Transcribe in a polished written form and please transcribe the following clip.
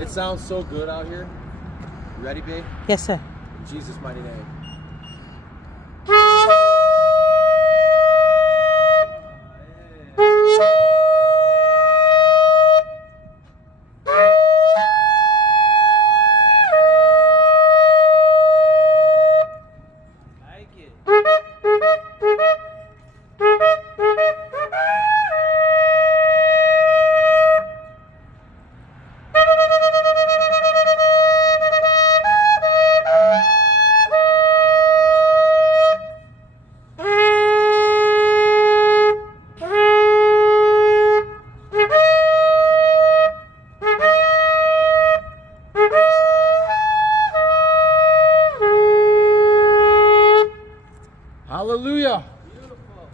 It sounds so good out here. You ready, babe? Yes, sir. In Jesus' mighty name.